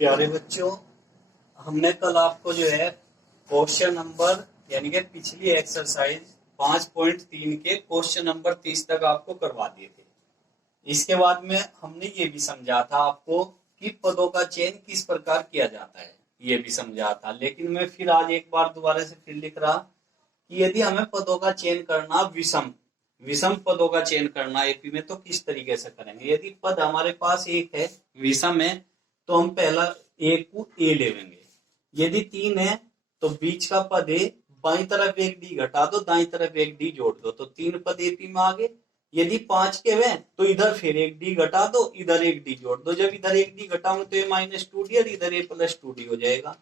प्यारे बच्चों, हमने कल आपको जो है क्वेश्चन नंबर यानी कि पिछली एक्सरसाइज 5.3 के क्वेश्चन नंबर 30 तक आपको करवा दिए थे। इसके बाद में हमने ये भी समझा था आपको कि पदों का चयन किस प्रकार किया जाता है, ये भी समझा था। लेकिन मैं फिर आज एक बार दोबारा से फिर लिख रहा कि यदि हमें पदों का चयन करना विषम विषम पदों का चयन करना एपी में, तो किस तरीके से करेंगे। यदि पद हमारे पास एक है, विषम है, तो हम पहला एक को ए लेंगे। यदि 3 है तो बीच का पद ए, बाई तरफ एक डी घटा दो, दाई तरफ एक डी जोड़ दो, तो 3 पद एपी में आ गए। यदि 5 के हुए तो इधर फिर एक डी घटा दो, इधर एक डी जोड़ दो। जब इधर एक डी घटाओगे तो ए -2d और इधर ए +2d हो जाएगा।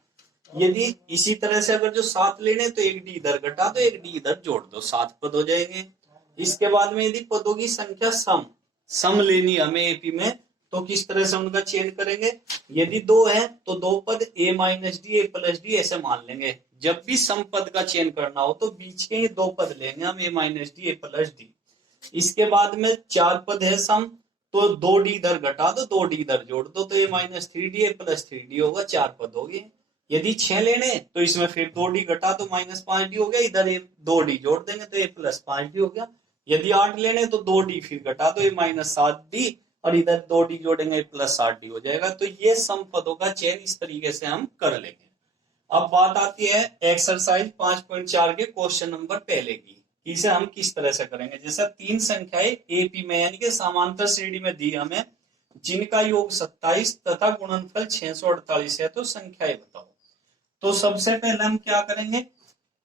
यदि इसी तरह से अगर जो 7 लेने तो एक डी इधर घटा दो, एक डी इधर जोड़ दो, 7 पद हो जाएंगे। इसके बाद में यदि पदों की संख्या सम लेनी हमें एपी में, तो किस तरह से उनका चयन करेंगे। यदि 2 है तो 2 पद a -d a+d ऐसे मान लेंगे। जब भी सम पद का चयन करना हो तो बीच के 2 पद लेंगे हम, a -d a+d। इसके बाद में 4 पद है सम, तो 2d इधर घटा दो, 2d इधर जोड़ दो, तो a -3d a+3d होगा, 4 पद हो गए। यदि 6 लेने तो इसमें फिर 2d घटा दो, -5d हो गया, इधर 2d जोड़ देंगे तो a +5d हो गया। यदि 8 लेने तो 2d फिर घटा दो, a -7d और इधर 2d जोड़ेंगे +8d हो जाएगा। तो ये सम पदों का चयन इस तरीके से हम कर लेंगे। अब बात आती है एक्सरसाइज 5.4 के क्वेश्चन नंबर पहले की, इसे हम किस तरह से करेंगे। जैसा 3 संख्याएं एपी में यानी कि समांतर श्रेणी में दी हमें, जिनका योग 27 तथा गुणनफल 648 है, तो संख्याएं बताओ। तो सबसे पहले हम क्या करेंगे,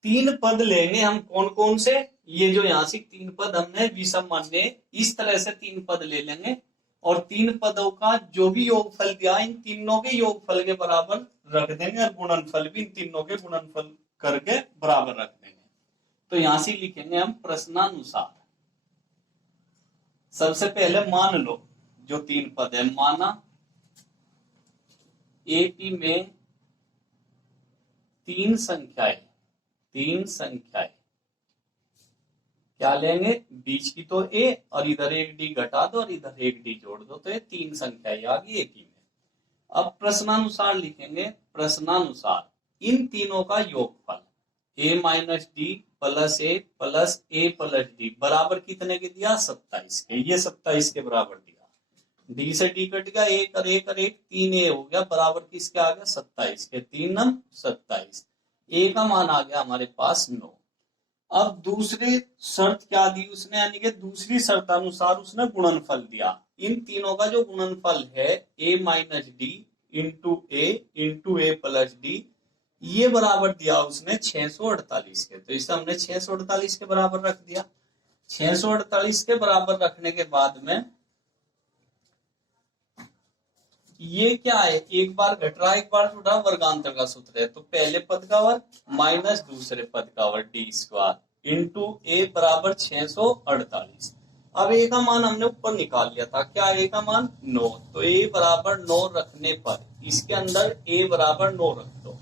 3 पद लेंगे हम। कौन कौन से, ये जो यहाँ से 3 पद हमने विषम माने, इस तरह से 3 पद ले लेंगे और 3 पदों का जो भी योगफल दिया इन तीनों के योगफल के बराबर रख देंगे और गुणनफल भी इन तीनों के गुणनफल करके बराबर रख देंगे। तो यहां से लिखेंगे हम प्रश्नानुसार। सबसे पहले मान लो जो 3 पद है, माना एपी में 3 संख्याएं क्या लेंगे, बीच की तो a और इधर एक डी घटा दो और इधर एक डी जोड़ दो, तो ये 3 संख्याएं आ गई एपी में। अब प्रश्नानुसार लिखेंगे, प्रश्नानुसार इन तीनों का योगफल a -d + a + a+d बराबर कितने के दिया, 27 के। ये 27 के बराबर दिया। d से d कट गया, 1 और 1 और 1 3a हो गया, बराबर किसके आ गया, 27 के। 3 9 27, a का मान आ गया हमारे पास 9। अब दूसरी शर्त क्या दी उसने, यानी कि दूसरी शर्त अनुसार उसने गुणनफल दिया। इन तीनों का जो गुणनफल है a -d × a + d, ये बराबर दिया उसने 648 के। तो इसे हमने 648 के बराबर रख दिया। 648 के बराबर रखने के बाद में ये क्या है, एक बार घट रहा एक बार छूट रहा, वर्गांतर का सूत्र है। तो पहले पद का वर्ग माइनस दूसरे पद का वर्ग d² × a बराबर 648। अब a का मान हमने ऊपर निकाल लिया था, क्या a का मान 9, तो a बराबर 9 रखने पर इसके अंदर a बराबर 9 रख दो।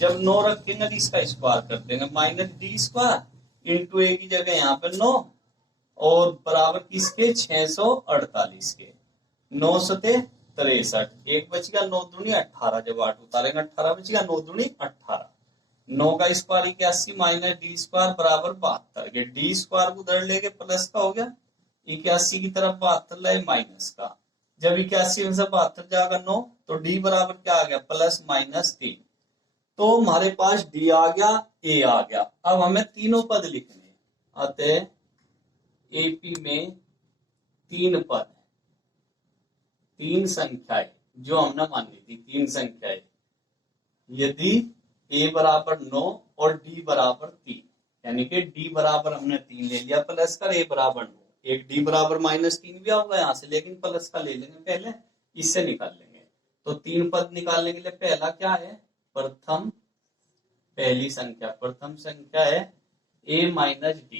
जब 9 रखेंगे तो इसका स्क्वायर कर देंगे, -d² × a की जगह यहाँ पे 9 और बराबर किसके, 648 के। 9 सते 63, एक बच गया, 9 दूनी 18, जब 8 उतारेंगे 18 बच गया, 9 दूनी 18। 9 का स्क्वायर 81 -d² बराबर 72, d² उधर लेके प्लस का हो गया, 81 की तरफ 72 लाए माइनस का। जब 81 में से 72 जाएगा 9, तो d बराबर क्या आ गया, +-3। तो हमारे पास d आ गया, a आ गया। अब हमें तीनों पद लिखने, अतः एपी में 3 पद, 3 संख्याएं जो हमने मानी थी, 3 संख्याएं। यदि a बराबर 9 और d बराबर 3, यानी कि d बराबर हमने 3 ले लिया प्लस कर, a बराबर 9, एक d बराबर -3 भी होगा यहाँ से, लेकिन प्लस का ले लेंगे पहले, इससे निकाल लेंगे। तो 3 पद निकालने के लिए पहला क्या है, पहली संख्या, प्रथम संख्या है a -d,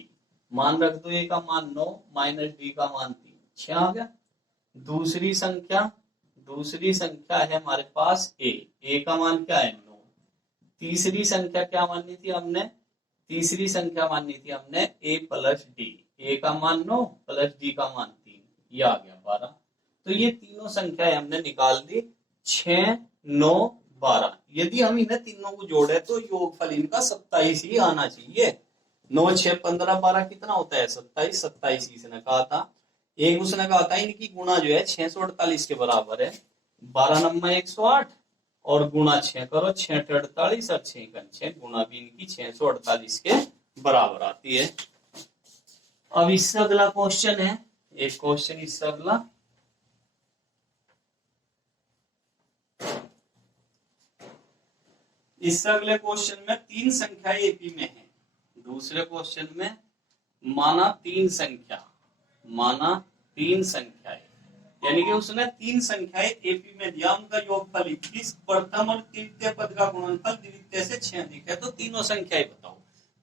मान रख दो, a का मान 9 -d का मान 3, 6 आ गया। दूसरी संख्या है हमारे पास a का मान क्या है, 9। तीसरी संख्या क्या माननी थी हमने, तीसरी संख्या माननी थी हमने a + d, a का मान 9 + d का मान 3, ये आ गया 12। तो ये तीनों संख्याएं हमने निकाल दी। 6, 9, 12। यदि हम इन्हें तीनों को जोड़े तो योगफल इनका 27 ही आना चाहिए। 9, 6, 15, 12 कितना होता है 27। 27 इसने कहा था। एक उसने कहा था इनकी गुणा जो है 648 के बराबर है। 12 नंबर 108 और गुणा 6 करो, 6 48 और 6 गुणा भी इनकी 648 के बराबर आती है। अब इससे अगला क्वेश्चन है, एक क्वेश्चन इससे अगला, इससे अगले क्वेश्चन में 3 संख्या एपी में है। दूसरे क्वेश्चन में माना 3 संख्या, माना 3 संख्याएं, यानी कि उसने 3 संख्याएं एपी में दिया, उनका योगफल 21, प्रथम और तृतीय पद का गुणनफल द्वितीय से 6 अधिक है। तो तीनों संख्याएं बताओ।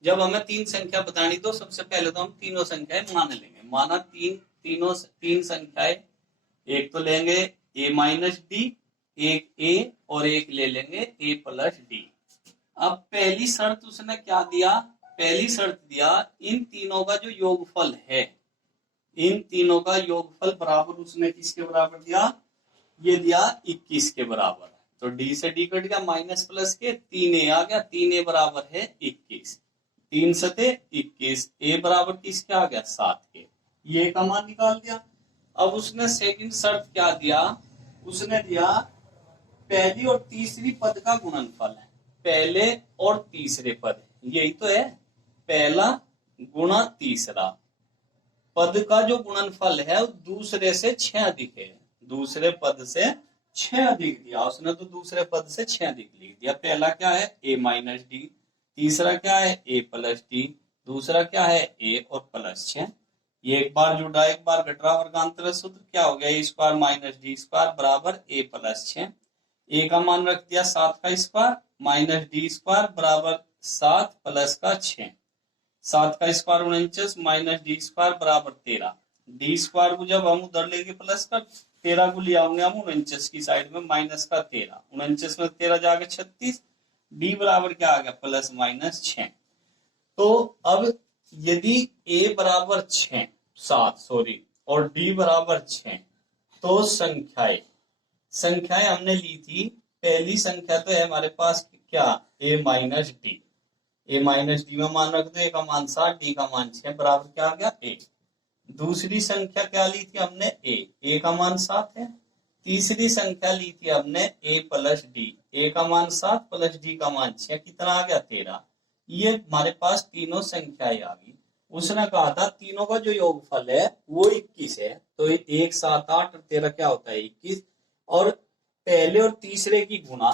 जब हमें 3 संख्या बतानी तो सबसे पहले तो हम तीनों संख्याएं मान लेंगे। माना 3 संख्याएं, एक तो लेंगे a माइनस डी, एक a और एक ले लेंगे a प्लस डी। अब पहली शर्त उसने क्या दिया, पहली शर्त दिया इन तीनों का जो योगफल है, इन तीनों का योगफल बराबर उसने किसके बराबर दिया, ये दिया 21 के बराबर। तो डी से डी कट गया, माइनस प्लस के 3a आ गया, 3a बराबर है 21, 3 सते 21, a बराबर किसके आ गया 7 के, ये का मान निकाल दिया। अब उसने सेकंड शर्त क्या दिया, उसने दिया पहली और तीसरी पद का गुणनफल है, पहले और तीसरे पद, यही तो है पहला गुणा तीसरा पद का जो गुणनफल है वो दूसरे से 6 अधिक है, दूसरे पद से 6 अधिक दिया उसने, तो दूसरे पद से 6 अधिक लिख दिया। पहला क्या है a माइनस डी, तीसरा क्या है a प्लस डी, दूसरा क्या है a और प्लस 6। ये एक बार जुड़ा एक बार घट रहा, वर्गांतर सूत्र क्या हो गया, a square minus D square बराबर a प्लस 6। a का मान रख दिया 7 का स्क्वायर माइनस डी स्क्वायर बराबर 7 प्लस का 6, 7 का स्क्वायर 49 माइनस डी स्क्वायर बराबर 13। डी स्क्वायर को जब हम उधर लेके प्लस कर 13 को ले आओगे हम 49 की साइड में, माइनस का 13, 49 में 13 जाके 36, डी बराबर क्या आ गया प्लस माइनस 6। तो अब यदि a बराबर 6 7 सॉरी और d बराबर 6, तो संख्याएं हमने ली थी, पहली संख्या तो है हमारे पास क्या a minus D, a minus D में मान रख दो, a का मान 7 d का मान 6 बराबर क्या आ गया a। दूसरी संख्या क्या ली थी हमने a का मान 7 है। तीसरी संख्या ली थी हमने a प्लस डी, a का मान 7 प्लस d का मान 6, कितना आ गया 13। ये हमारे पास तीनों संख्याएं आ गई। उसने कहा था तीनों का जो योगफल है वो 21 है, तो 1 7 8 और 13 क्या होता है 21, और पहले और तीसरे की गुणा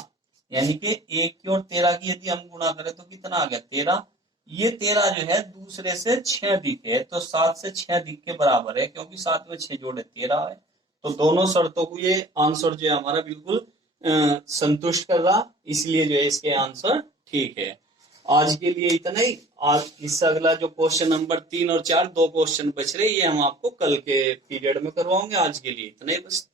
यानी कि 1 की और 13 की यदि हम गुणा करें तो कितना आ गया 13। ये 13 जो है दूसरे से 6 अधिक है, तो 7 से 6 अधिक के बराबर है, क्योंकि 7 में 6 जोड़े 13 है। तो दोनों शर्तों को ये आंसर जो है हमारा बिल्कुल संतुष्ट कर रहा, इसलिए जो है इसके आंसर ठीक है। आज के लिए इतना ही। आज इससे अगला जो क्वेश्चन नंबर 3 और 4 दो क्वेश्चन बच रहे, ये हम आपको कल के पीरियड में करवाओगे। आज के लिए इतना ही बस।